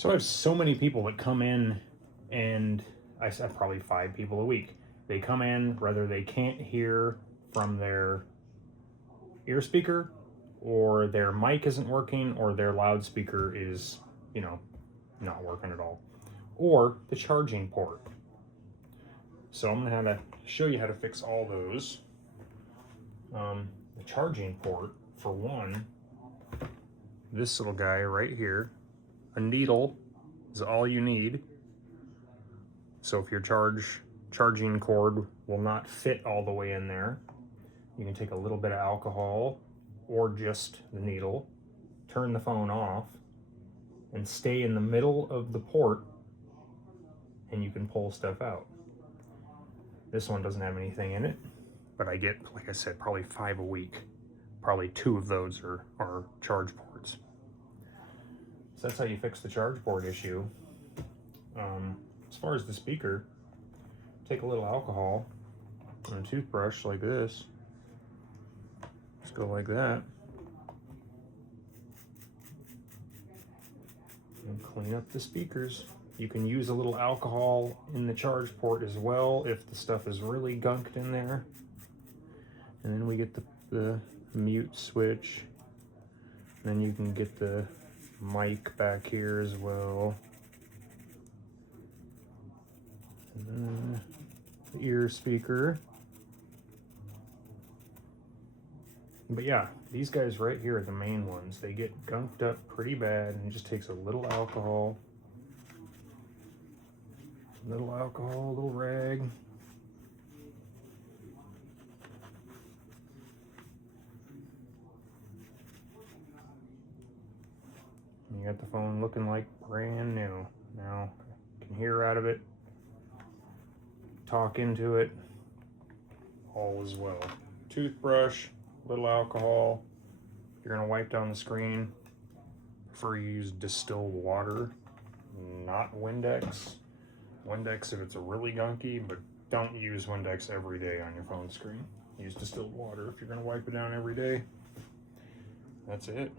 So I have so many people that come in, and I have probably 5 people a week. They come in, whether they can't hear from their ear speaker, or their mic isn't working, or their loudspeaker is, not working at all, or the charging port. So I'm going to show you how to fix all those. The charging port, for one, this little guy right here, a needle is all you need. So if your charging cord will not fit all the way in there, you can take a little bit of alcohol or just the needle, turn the phone off, and stay in the middle of the port, and you can pull stuff out. This one doesn't have anything in it, but I get, like I said, probably 5 a week. Probably 2 of those are charge ports. So that's how you fix the charge port issue. As far as the speaker, take a little alcohol and a toothbrush like this. Just go like that. And clean up the speakers. You can use a little alcohol in the charge port as well if the stuff is really gunked in there. And then we get the mute switch. And then you can get the mic back here as well. And then the ear speaker. But yeah, these guys right here are the main ones. They get gunked up pretty bad, and it just takes a little alcohol. A little rag. You got the phone looking like brand new. Now, you can hear out of it, talk into it, all is well. Toothbrush, little alcohol. If you're gonna wipe down the screen, prefer you use distilled water, not Windex. Windex if it's really gunky, but don't use Windex every day on your phone screen. Use distilled water if you're gonna wipe it down every day. That's it.